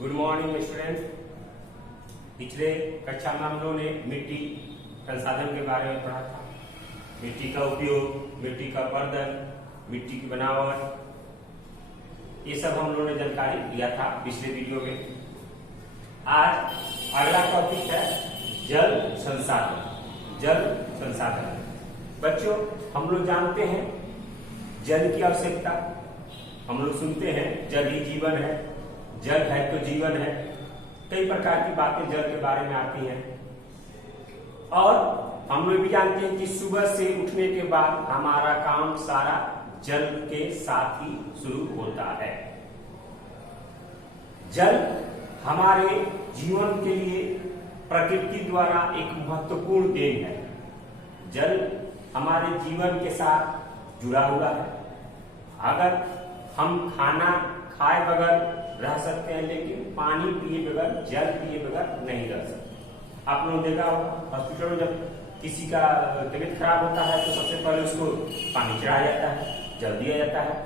Good morning student. पिछले कक्षा में हम लोगों ने मिट्टी संसाधन के बारे में पढ़ा था। मिट्टी का उपयोग, मिट्टी का बर्तन, मिट्टी की बनावट, ये सब हम लोगों ने जानकारी दिया था पिछले वीडियो में। आज अगला टॉपिक है जल संसाधन। जल संसाधन बच्चों, हम लोग जानते हैं जल की आवश्यकता। हम लोग सुनते हैं जल ही जीवन है, जल है तो जीवन है। कई प्रकार की बातें जल के बारे में आती हैं और हम लोग भी जानते हैं कि सुबह से उठने के बाद हमारा काम सारा जल के साथ ही शुरू होता है। जल हमारे जीवन के लिए प्रकृति द्वारा एक महत्वपूर्ण देन है। जल हमारे जीवन के साथ जुड़ा हुआ है। अगर हम खाना खाए बगैर रह सकते हैं, लेकिन पानी पिए बगैर, जल पिए बगैर नहीं रह सकते। आप लोगों ने देखा होगा हॉस्पिटल में जब किसी का तबीयत खराब होता है तो सबसे पहले उसको पानी चढ़ाया जाता है, जल दिया जाता है।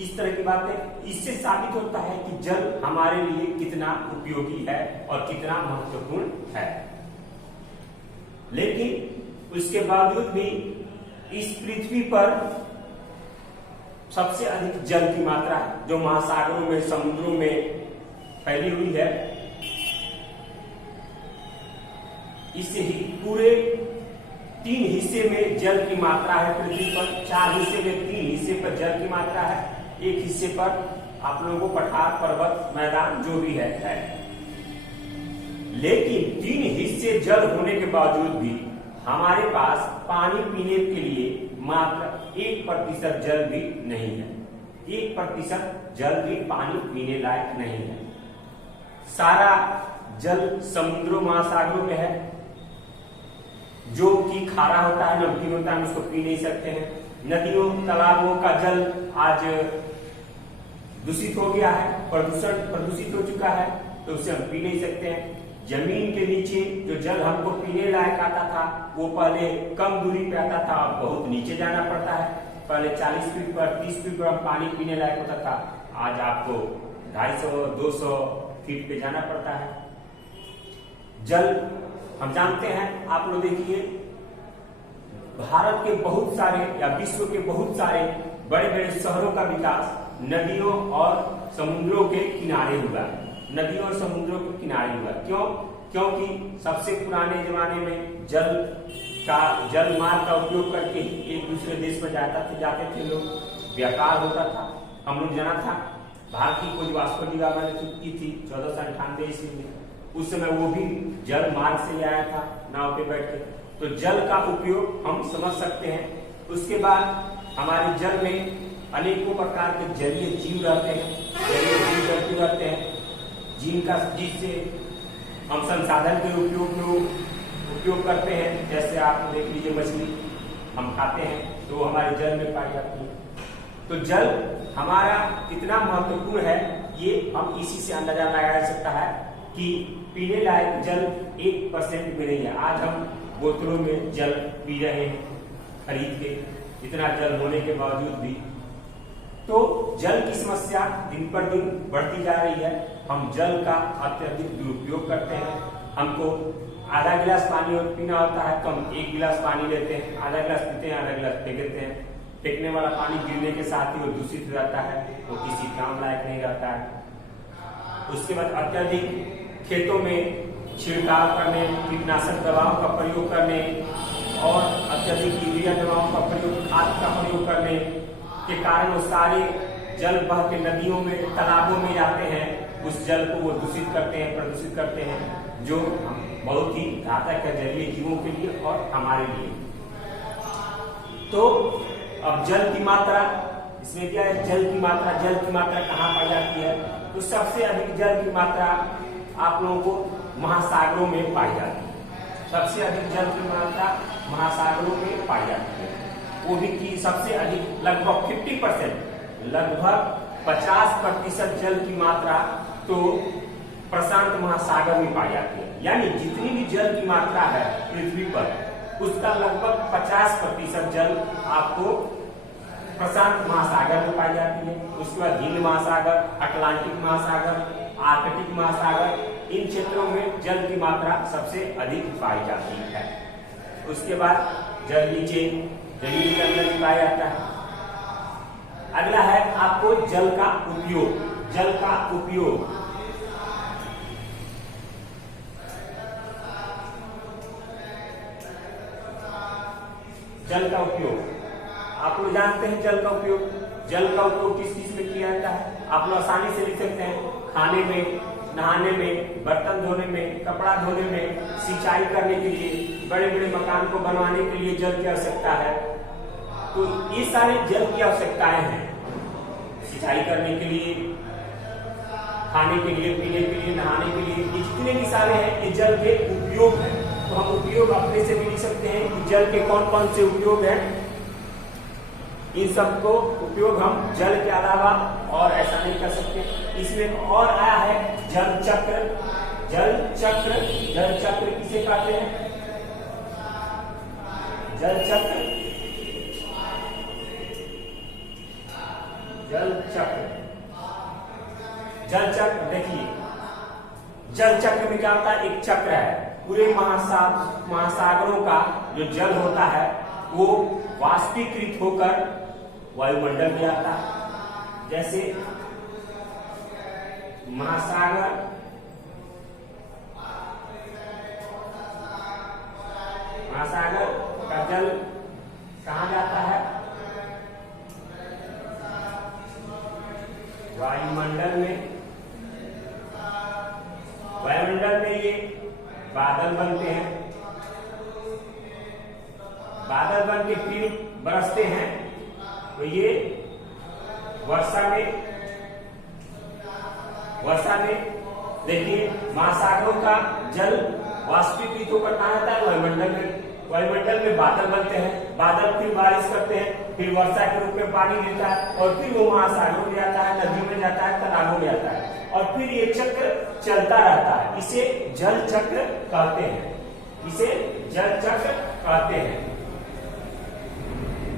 इस तरह की बातें, इससे साबित होता है कि जल हमारे लिए कितना उपयोगी है और कितना महत्वपूर्ण है। लेकिन उसके बावजूद भी इस पृथ्वी पर सबसे अधिक जल की मात्रा है जो महासागरों में, समुद्रों में फैली हुई है। इससे ही पूरे 3 हिस्से में जल की मात्रा है पृथ्वी पर। 4 हिस्से में 3 हिस्से पर जल की मात्रा है। 1 हिस्से पर आप लोगों को पठार, पर्वत, मैदान जो भी है। लेकिन 3 हिस्से जल होने के बावजूद भी हमारे पास पानी पीने के लिए मात्र 1% जल भी नहीं है। 1% जल भी पानी पीने लायक नहीं है। सारा जल समुद्रों, महासागरों में है, जो कि खारा होता है, नमकीन होता है, हम उसको पी नहीं सकते हैं। नदियों, तालाबों का जल आज दूषित हो गया है, प्रदूषित हो चुका है, तो उसे हम पी नहीं सकते हैं। जमीन के नीचे जो जल हमको पीने लायक आता था, वो पहले कम दूरी पे आता था, अब बहुत नीचे जाना पड़ता है। पहले 40 फीट पर, 30 फीट पर पानी पीने लायक होता था, आज आपको 250, 200 फीट पे जाना पड़ता है। जल हम जानते हैं, आप लोग देखिए, भारत के बहुत सारे या विश्व के बहुत सारे बड़े बड़े शहरों का विकास नदियों और समुद्रों के किनारे हुआ। नदियों और समुद्रों के किनारे हुआ। क्यों? क्योंकि सबसे पुराने जमाने में जल मार्ग का उपयोग करके एक दूसरे देश में जाते थे लोग, व्यापार होता था। हम लोग जाना था, भारत की खोज वास्को डी गामा ने की थी 1498 ईस्वी में। उस समय वो भी जल मार्ग से आया था, नाव पे बैठ के। तो जल का उपयोग हम समझ सकते हैं। उसके बाद हमारे जल में अनेकों प्रकार के जलीय जीव रहते हैं, जलीय जीव जंतु रहते हैं, जिससे हम संसाधन के उपयोग करते हैं। जैसे आप देख लीजिए, मछली हम खाते हैं तो हमारे जल में पाई जाती है। तो जल हमारा कितना महत्वपूर्ण है, ये हम इसी से अंदाजा लगाया जा सकता है कि पीने लायक जल 1% भी नहीं है। आज हम बोतलों में जल पी रहे हैं खरीद के, इतना जल होने के बावजूद भी। तो जल की समस्या दिन पर दिन बढ़ती जा रही है। हम जल का अत्यधिक दुरुपयोग करते हैं। हमको आधा गिलास पानी पीना होता है तो हम 1 गिलास पानी लेते हैं, आधा गिलास पीते हैं, आधा गिलास फेंक देते हैं। फेंकने वाला पानी गिरने के साथ ही वो दूषित हो जाता है, वो किसी काम लायक नहीं रहता है। उसके बाद अत्यधिक खेतों में छिड़काव करने, कीटनाशक दवाओं का प्रयोग करने और अत्यधिक यूरिया दवाओं का प्रयोग, खाद का प्रयोग करने के कारण वो सारे जल बह के नदियों में, तालाबों में जाते हैं। उस जल को वो दूषित करते हैं, प्रदूषित करते हैं, जो बहुत ही घातक है जलीय जीवों के लिए और हमारे लिए। तो अब जल की मात्रा, इसमें क्या है, जल की मात्रा कहाँ पाई जाती है? तो सबसे अधिक जल की मात्रा आप लोगों को महासागरों में पाई जाती है। सबसे अधिक जल की मात्रा महासागरों में पाई जाती है। वो भी कि सबसे अधिक लगभग 50%, लगभग 50% जल की मात्रा तो प्रशांत महासागर में पाई जाती है। यानी जितनी भी जल की मात्रा है पृथ्वी पर, उसका लगभग 50% जल आपको प्रशांत महासागर में पाई जाती है। उसके बाद हिंद महासागर, अटलांटिक महासागर, आर्कटिक महासागर, इन क्षेत्रों में जल की मात्रा सबसे अधिक पाई जाती है। उसके बाद जल नीचे जमीन के अंदर भी पाया जाता है। अगला है आपको जल का उपयोग। जल का उपयोग, जल का उपयोग आप लोग जानते हैं। जल का उपयोग, जल का उपयोग किस चीज में किया जाता है? आप लोग आसानी से लिख सकते हैं। खाने में, नहाने में, बर्तन धोने में, कपड़ा धोने में, सिंचाई करने के लिए, बड़े बड़े मकान को बनवाने के लिए जल की आवश्यकता है। तो ये सारे जल की आवश्यकताएं हैं। सिंचाई करने के लिए, खाने के लिए, पीने के लिए, नहाने के लिए, ये जितने भी सारे हैं ये जल के उपयोग हैं। तो हम उपयोग अपने से भी लिख सकते हैं कि जल के कौन कौन से उपयोग हैं। इन सबको उपयोग हम जल के अलावा और ऐसा नहीं कर सकते। इसमें और आया है जल चक्र। जल चक्र, जल चक्र किसे कहते हैं? जल चक्र, जल चक्र, जल चक्र देखिए, जल चक्र में क्या होता है? एक चक्र है। पूरे महासागरों का जो जल होता है वो वाष्पीकृत होकर वायुमंडल में आता है। जैसे महासागर, महासागर का जल कहाँ जाता है? वायुमंडल में। वायुमंडल में ये बादल बनते हैं। बादल बन के फिर बरसते हैं। तो ये वर्षा में, वर्षा में देखिए महासागरों का जल वाष्पीकृत होकर कहाँ आता है? वायुमंडल में। वायुमंडल में बादल बनते हैं। बादल फिर बारिश करते हैं, फिर वर्षा के रूप में पानी गिरता है और फिर वो महासागरों में जाता है, नदियों में जाता है, तालाबों में जाता है और फिर ये चक्र चलता रहता है। इसे जल चक्र कहते हैं। इसे जल चक्र कहते हैं।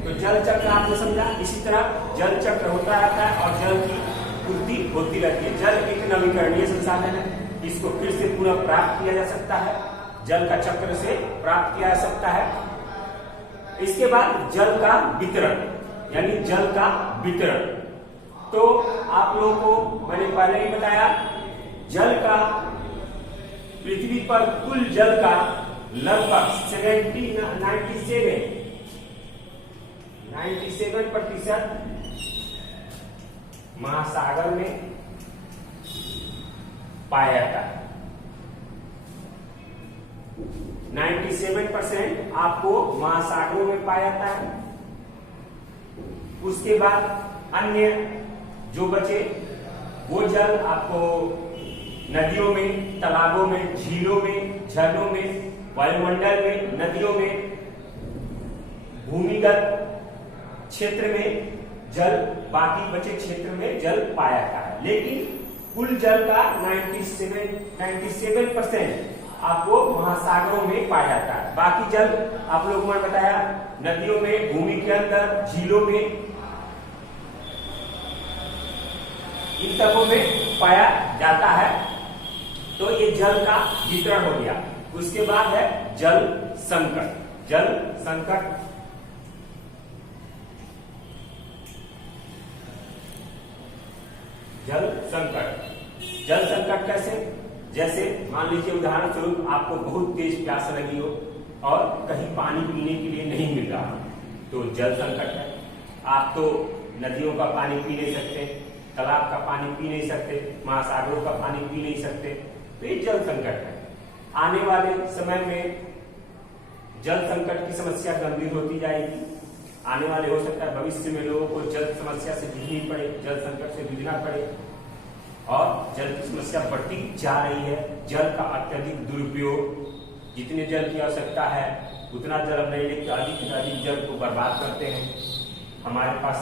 तो जल चक्र आपने समझा। इसी तरह जल चक्र होता रहता है और जल की पूर्ति होती रहती है। जल एक नवीकरणीय संसाधन है। इसको फिर से पुनः प्राप्त किया जा सकता है। जल का चक्र से प्राप्त किया जा सकता है। इसके बाद जल का वितरण, यानी जल का वितरण। तो आप लोगों को मैंने पहले ही बताया, जल का पृथ्वी पर कुल जल का लगभग 97% महासागर में पाया जाता है। 97% आपको महासागरों में पाया जाता है। उसके बाद अन्य जो बचे वो जल आपको नदियों में, तालाबों में, झीलों में, झरनों में, वायुमंडल में, नदियों में, भूमिगत क्षेत्र में जल, बाकी बचे क्षेत्र में जल पाया जाता है। लेकिन कुल जल का 97% आपको महासागरों में पाया जाता है। बाकी जल आप लोगों को मैंने बताया नदियों में, भूमि के अंदर, झीलों में, इन सबों में पाया जाता है। तो ये जल का वितरण हो गया। उसके बाद है जल संकट। जल संकट, जल संकट, जल संकट कैसे? जैसे मान लीजिए उदाहरण स्वरूप आपको बहुत तेज प्यास लगी हो और कहीं पानी पीने के लिए नहीं मिल रहा, तो जल संकट है। आप तो नदियों का पानी पी नहीं सकते, तालाब का पानी पी नहीं सकते, महासागरों का पानी पी नहीं सकते, तो ये जल संकट है। आने वाले समय में जल संकट की समस्या गंभीर होती जाएगी। आने वाले हो सकता है भविष्य में लोगों को जल समस्या से जूझनी पड़े, जल संकट से जूझना पड़े और जल की समस्या बढ़ती जा रही है। जल का अत्यधिक दुरुपयोग, जितने जल की आवश्यकता है उतना जल हम नहीं लेते, अधिक से अधिक जल को बर्बाद करते हैं। हमारे पास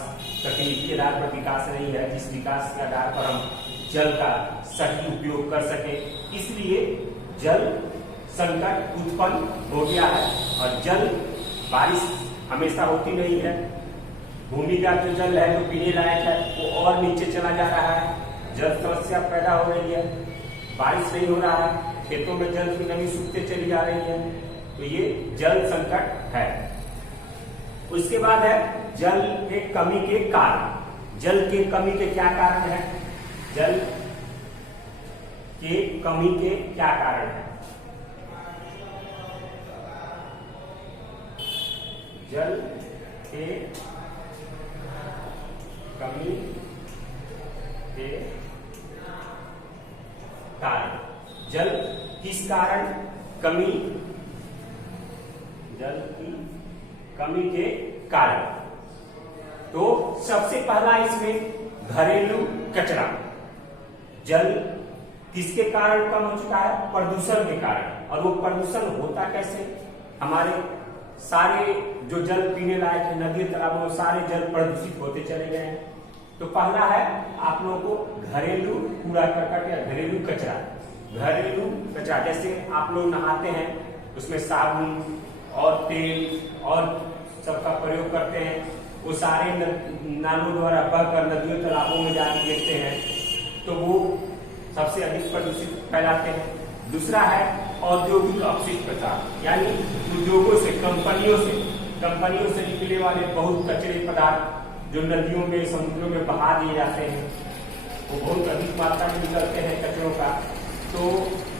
तकनीकी आधार पर विकास नहीं है जिस विकास के आधार पर हम जल का सही उपयोग कर सके, इसलिए जल संकट उत्पन्न हो गया है। और जल बारिश हमेशा होती नहीं है, भूमिगत जो जल है जो पीने लायक है वो और नीचे चला जा रहा है, जल समस्या पैदा हो रही है, बारिश नहीं हो रहा है, खेतों में जल की नमी सूखते चली जा रही है, तो ये जल संकट है। उसके बाद है जल के कमी के कारण। जल के कमी के क्या कारण है? जल के कमी के क्या कारण है? जल के कमी के कारण। जल किस कारण कमी? जल की कमी के कारण। तो सबसे पहला इसमें घरेलू कचरा। जल किसके कारण कम हो चुका है? प्रदूषण के कारण। और वो प्रदूषण होता कैसे? हमारे सारे जो जल पीने लायक है, नदी तालाबों में सारे जल प्रदूषित होते चले गए हैं। तो पहला है आप लोगों को घरेलू कूड़ा करकट या घरेलू कचरा। घरेलू कचरा जैसे आप लोग नहाते हैं उसमें साबुन और तेल और सबका प्रयोग करते हैं, वो सारे नालों द्वारा बहकर नदियों तालाबों में जाके गिरते हैं, तो वो सबसे अधिक प्रदूषित फैलाते हैं। दूसरा है औद्योगिक अपशिष्ट कचरा, यानी उद्योगों से कंपनियों से निकले वाले बहुत कचरे पदार्थ जो नदियों में समुद्रों में बहा दिए जाते हैं, वो बहुत अधिक मात्रा में निकलते हैं कचरों का। तो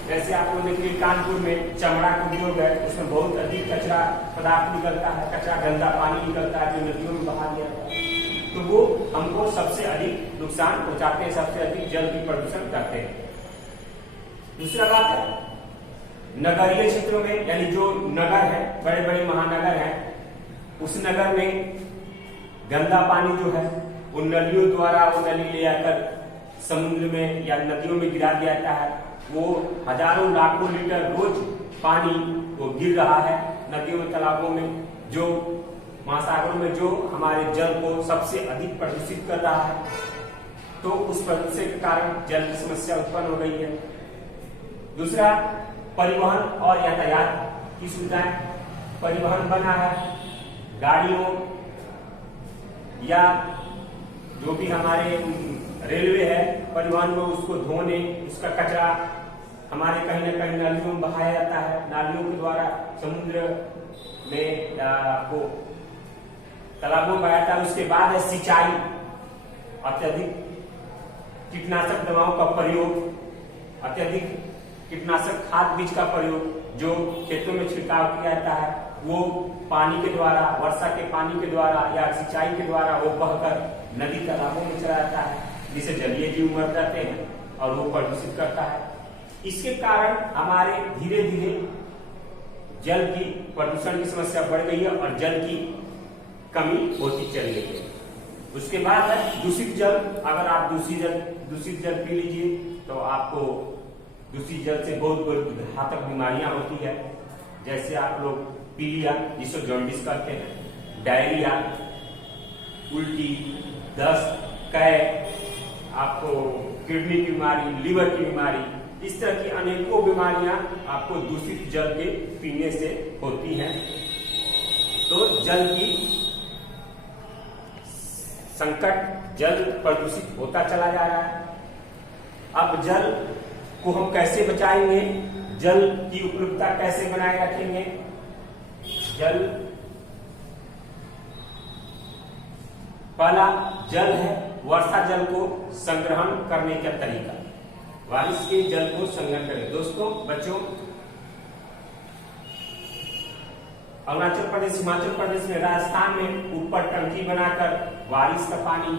जैसे आप लोग देखिए कानपुर में चमड़ा का उद्योग है, उसमें बहुत अधिक कचरा पदार्थ निकलता है, कचरा गंदा पानी निकलता है जो नदियों में बहा दिया जाता है, तो वो हमको सबसे अधिक नुकसान पहुंचाते हैं, सबसे अधिक जल की प्रदूषण करते हैं। दूसरा बात है नगरीय क्षेत्रों में, यानी जो नगर है, बड़े बड़े महानगर है, उस नगर में गंदा पानी जो है वो नलियों द्वारा वो नली ले आकर समुद्र में या नदियों में गिरा दिया जाता है। वो हजारों लाखों लीटर रोज पानी वो गिर रहा है नदियों में, तालाबों में, जो महासागरों में, जो हमारे जल को सबसे अधिक प्रदूषित कर रहा है। तो उस प्रदूषण के कारण जल की समस्या उत्पन्न हो गई है। दूसरा परिवहन और यातायात की सुविधाएं। परिवहन बना है, गाड़ियों या जो भी हमारे रेलवे है, परिवहन में उसको धोने, उसका कचरा हमारे कहीं ना कहीं नालियों में बहाया जाता है, नालियों के द्वारा समुद्र में को तालाबों में बहाया जाता है। उसके बाद है सिंचाई, अत्यधिक कीटनाशक दवाओं का प्रयोग, अत्यधिक कीटनाशक खाद बीज का प्रयोग जो खेतों में छिड़काव किया जाता है, वो पानी के द्वारा, वर्षा के पानी के द्वारा या सिंचाई के द्वारा वो बहकर नदी तालाबों में चला जाता है, जिसे जलीय जीव मर जाते हैं और वो प्रदूषित करता है। इसके कारण हमारे धीरे धीरे जल की प्रदूषण की समस्या बढ़ गई है और जल की कमी होती चली गई है। उसके बाद है दूषित जल। अगर आप दूषित जल पी लीजिए तो आपको दूषित जल से बहुत घातक बीमारियां होती है, जैसे आप लोग पीलिया जिसको जॉन्डिस कहते हैं, डायरिया, उल्टी, दस्त, कैप, आपको किडनी की बीमारी, लीवर की बीमारी, इस तरह की अनेकों बीमारियां आपको दूषित जल के पीने से होती हैं। तो जल की संकट, जल प्रदूषित होता चला जा रहा है। अब जल को हम कैसे बचाएंगे? जल की उपलब्धता कैसे बनाए रखेंगे? जल, पहला जल है वर्षा जल को संग्रहण करने का तरीका। बारिश के जल को संग्रहण करें। दोस्तों, बच्चों, अरुणाचल प्रदेश, हिमाचल प्रदेश में, राजस्थान में ऊपर टंकी बनाकर बारिश का पानी,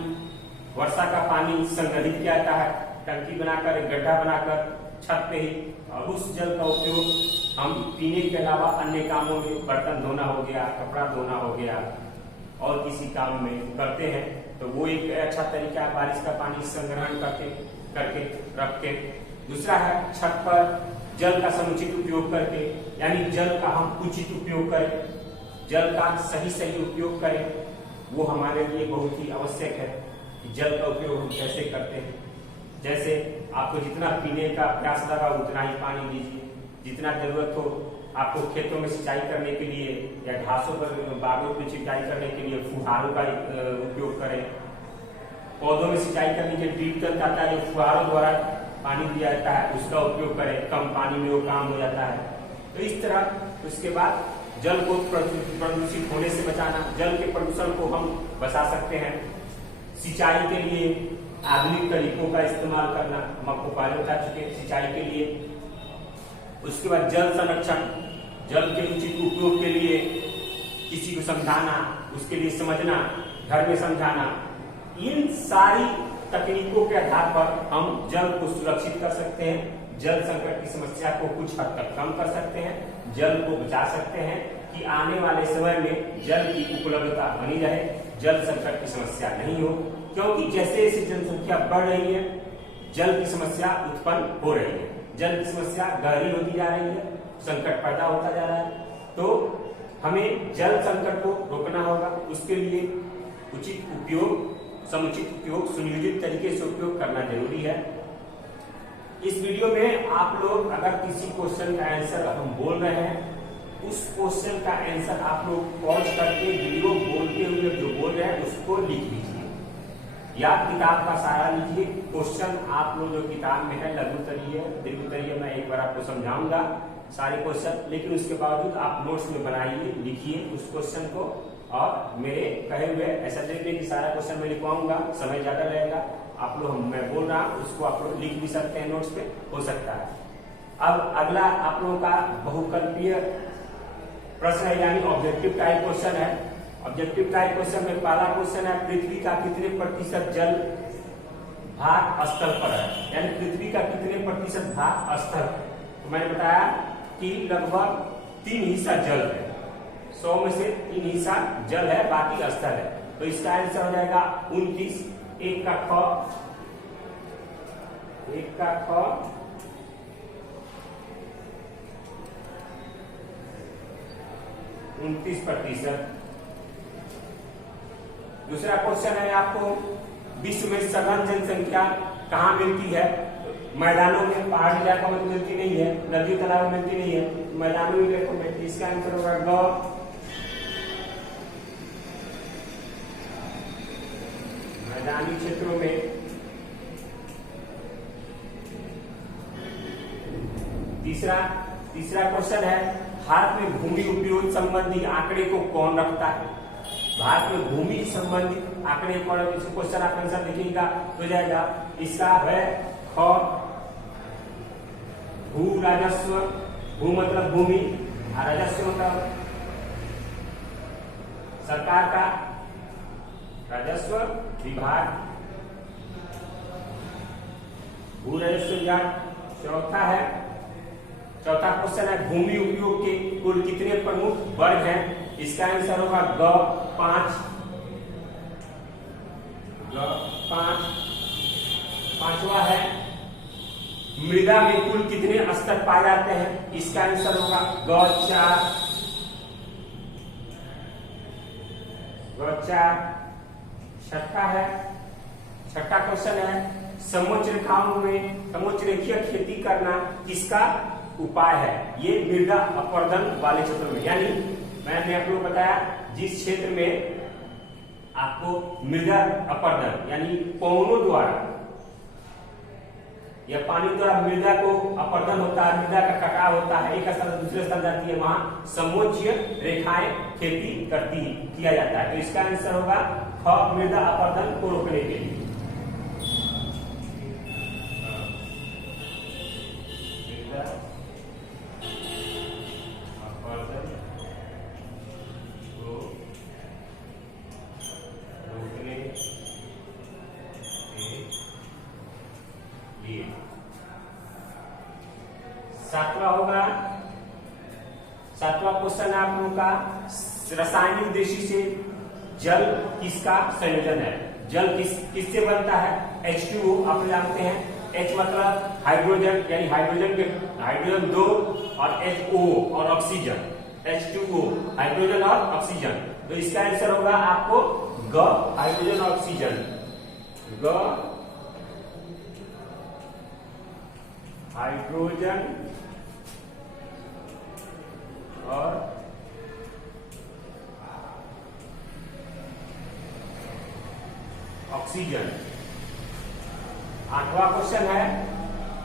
वर्षा का पानी संग्रहित किया जाता है। टंकी बनाकर, एक गड्ढा बनाकर छत पे ही, और उस जल का उपयोग हम पीने के अलावा अन्य कामों में, बर्तन धोना हो गया, कपड़ा धोना हो गया और किसी काम में करते हैं। तो वो एक अच्छा तरीका है बारिश का पानी संग्रहण करके रख के। दूसरा है छत पर जल का समुचित उपयोग करके, यानी जल का हम उचित उपयोग करें, जल का सही उपयोग करें। वो हमारे लिए बहुत ही आवश्यक है कि जल का उपयोग हम कैसे करते हैं। जैसे आपको जितना पीने का प्यास लगा उतना ही पानी लीजिए, जितना जरूरत हो आपको खेतों में सिंचाई करने के लिए या घासों पर बागों में सिंचाई करने के लिए फुहारों का उपयोग करें। पौधों में सिंचाई करने के लिए ड्रिप तंत्र आता है, जो फुहारों द्वारा पानी दिया जाता है, उसका उपयोग करें। कम पानी में वो काम हो जाता है। तो इस तरह उसके बाद जल को प्रदूषित होने से बचाना, जल के प्रदूषण को हम बचा सकते हैं। सिंचाई के लिए आधुनिक तरीकों का इस्तेमाल करना, हम आपको पहले बता चुके हैं सिंचाई के लिए। उसके बाद जल संरक्षण, जल के उचित उपयोग के लिए किसी को समझाना, उसके लिए समझना, घर में समझाना, इन सारी तकनीकों के आधार पर हम जल को सुरक्षित कर सकते हैं। जल संकट की समस्या को कुछ हद तक कम कर सकते हैं, जल को बचा सकते हैं कि आने वाले समय में जल की उपलब्धता बनी रहे, जल संकट की समस्या नहीं हो। क्योंकि जैसे जैसे जनसंख्या बढ़ रही है, जल की समस्या उत्पन्न हो रही है, जल की समस्या गहरी होती जा रही है, संकट पैदा होता जा रहा है। तो हमें जल संकट को रोकना होगा। उसके लिए उचित उपयोग, समुचित उपयोग, सुनियोजित तरीके से उपयोग करना जरूरी है। इस वीडियो में आप लोग अगर किसी क्वेश्चन का आंसर हम बोल रहे हैं, उस क्वेश्चन का आंसर आप लोग पॉज करके वीडियो बोलते हुए जो बोल रहे हैं उसको लिख लीजिए, या किताब का सारा लीजिए। क्वेश्चन आप लोग जो किताब में है लघुत्तरीय, दीर्घोत्तरीय, मैं एक बार आपको समझाऊंगा सारे क्वेश्चन, लेकिन उसके बावजूद आप नोट्स में बनाइए, लिखिए उस क्वेश्चन को। और मेरे कहे हुए ऐसा देखिए कि सारा क्वेश्चन मैं लिखवाऊंगा, समय ज्यादा लगेगा। आप लोग मैं बोल रहा हूं उसको आप लोग लिख भी सकते हैं, नोट्स पे हो सकता है। अब अगला आप लोगों का बहुकल्पीय प्रश्न है, यानी ऑब्जेक्टिव टाइप क्वेश्चन है। ऑब्जेक्टिव टाइप क्वेश्चन में पहला क्वेश्चन है, पृथ्वी का कितने प्रतिशत जल भाग स्थल पर है, यानी पृथ्वी का कितने प्रतिशत भाग स्थल। तो मैंने बताया कि लगभग 3 हिस्सा जल है, 100 में से 3 हिस्सा जल है, बाकी स्थल है। तो इसका आंसर हो जाएगा 29। एक का ख 29%। दूसरा क्वेश्चन है आपको, विश्व में सघन जनसंख्या कहाँ मिलती है? मैदानों में, पहाड़ी इलाकों में तो मिलती नहीं है, नदी तालाब में मिलती नहीं है, मैदानों इलाकों में। इसका आंसर होगा ग। मैदानी क्षेत्रों में। तीसरा क्वेश्चन है, भारत में भूमि उपयोग संबंधी आंकड़े को कौन रखता है? भारत में भूमि संबंधित आंकड़े कौन? क्वेश्चन आप आंसर लिखिएगा तो जाएगा। इसका है ख, भू राजस्व, भू मतलब भूमि, राजस्व मतलब सरकार का राजस्व विभाग, भू राजस्व विभाग। चौथा क्वेश्चन है, भूमि उपयोग के कुल कितने प्रमुख वर्ग हैं? इसका आंसर होगा ग 5। पांचवा है, मृदा में कुल कितने स्तर पाए जाते हैं? इसका आंसर होगा ग 4। छठा क्वेश्चन है, समोच्च रेखाओं में समोच्च रेखीय खेती करना किसका उपाय है? ये मृदा अपरदन वाले क्षेत्रों में, यानी मैंने आप लोगों को बताया जिस क्षेत्र में आपको मृदा अपरदन यानी पवनों द्वारा या पानी द्वारा मृदा को अपरदन होता है, मृदा का कटाव होता है, एक स्थल से दूसरे स्थल जाती है, वहां समोच्च रेखाएं खेती किया जाता है। तो इसका आंसर होगा ख, मृदा अपरदन को रोकने के लिए। सातवां क्वेश्चन आप लोगों का, रासायनिक उद्देश्य से जल किसका संयोजन है? जल किससे बनता है? H2O आप जानते हैं। H मतलब हाइड्रोजन, यानी हाइड्रोजन 2 और HO और ऑक्सीजन, H2O हाइड्रोजन और ऑक्सीजन। तो इसका आंसर होगा आपको ग, हाइड्रोजन और ऑक्सीजन। ग हाइड्रोजन और ऑक्सीजन। 8वां क्वेश्चन है,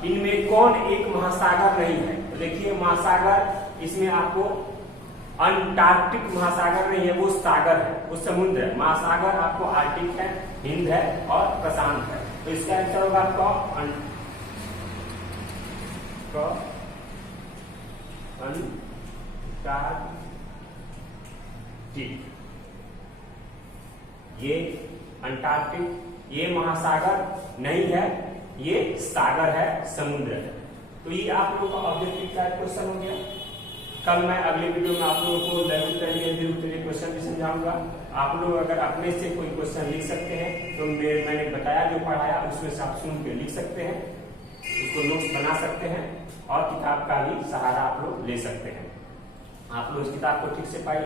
इनमें कौन एक महासागर नहीं है? तो देखिए महासागर, इसमें आपको अंटार्कटिक महासागर नहीं है, वो सागर है, वो समुद्र है। महासागर आपको आर्टिक है, हिंद है और प्रशांत है। तो इसका आंसर होगा आपका अंटार्कटिक। ये अंटार्कटिक, ये महासागर नहीं है, ये सागर है, समुद्र है। तो ये आप लोगों का ऑब्जेक्टिव टाइप क्वेश्चन हो गया। कल मैं अगले वीडियो में आप लोगों को लघु उत्तरीय क्वेश्चन भी समझाऊंगा। आप लोग अगर अपने से कोई क्वेश्चन लिख सकते हैं तो मैंने बताया जो पढ़ाया उसमें से आप सुन के लिख सकते हैं, उसको नोट्स बना सकते हैं और किताब का भी सहारा आप लोग ले सकते हैं। आप लोग इस किताब को ठीक से पढ़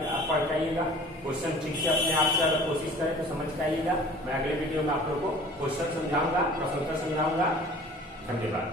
पाइएगा, क्वेश्चन ठीक से अपने आप से अगर कोशिश करें तो समझ के आइएगा। मैं अगले वीडियो में आप लोगों को क्वेश्चन समझाऊंगा, प्रश्नोत्तर समझाऊंगा। धन्यवाद।